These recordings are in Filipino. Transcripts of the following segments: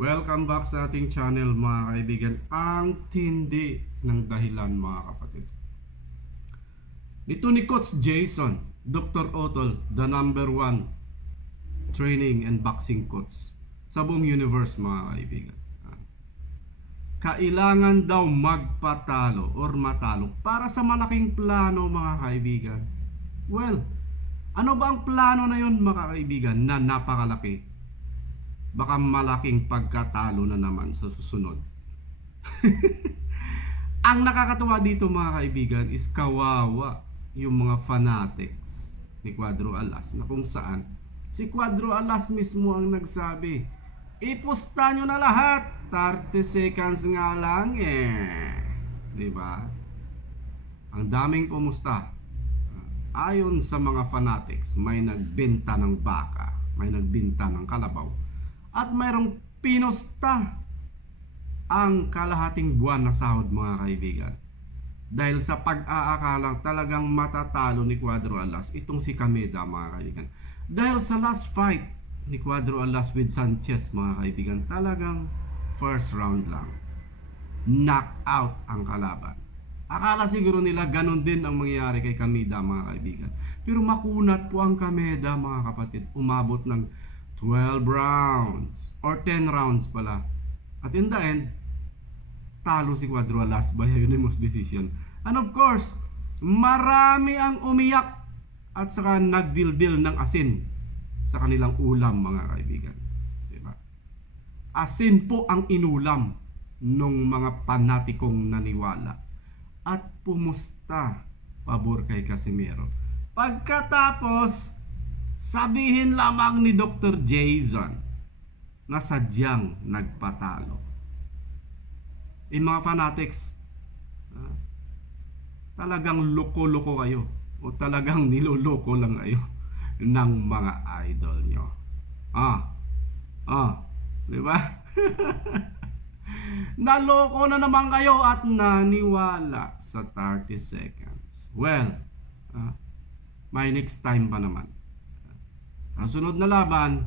welcome back sa ating channel mga kaibigan. Ang tindi ng dahilan mga kapatid. Nito ni Coach Jason, Dr. Otol, the number one training and boxing coach sa buong universe mga kaibigan. Kailangan daw magpatalo or matalo para sa malaking plano mga kaibigan. Well, ano ba ang plano na yun mga kaibigan na napakalaki? Baka malaking pagkatalo na naman sa susunod. ang nakakatuwa dito mga kaibigan is kawawa yung mga fanatics ni Cuadro Alas na kung saan si Cuadro Alas mismo ang nagsabi ipusta nyo na lahat 30 seconds nga lang eh. Di ba? Ang daming pumusta. Ayon sa mga fanatics may nagbenta ng baka may nagbenta ng kalabaw at mayroong pinusta ang kalahating buwan na sahod mga kaibigan. Dahil sa pag-aakalang talagang matatalo ni Cuadro Alas. Itong si Kameda mga kaibigan. Dahil sa last fight ni Cuadro Alas with Sanchez mga kaibigan talagang first round lang. Knockout ang kalaban. Akala siguro nila ganun din ang mangyayari kay Kameda mga kaibigan. Pero makunat po ang Kameda mga kapatid. Umabot ng 12 rounds or 10 rounds pala at in the end talo si Cuadro Alas by unanimous decision. And of course, marami ang umiyak at saka nagdildil ng asin sa kanilang ulam mga kaibigan. Diba? Asin po ang inulam nung mga panatikong naniwala at pumusta pabor kay Casimiro. Pagkatapos, sabihin lamang ni Dr. Jason na sadyang nagpatalo yung mga fanatics, talagang loko-loko kayo o talagang niloloko lang kayo ng mga idol nyo. Ah, ah, di ba? Naloko na naman kayo at naniwala sa 30 seconds. Well, ah, may next time pa naman. Ang sunod na laban,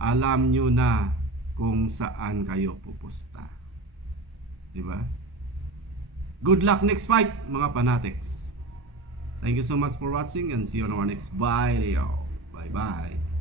alam nyo na kung saan kayo pupusta. Di ba? Good luck next fight, mga fanatics. Thank you so much for watching and see you on our next video. Bye-bye.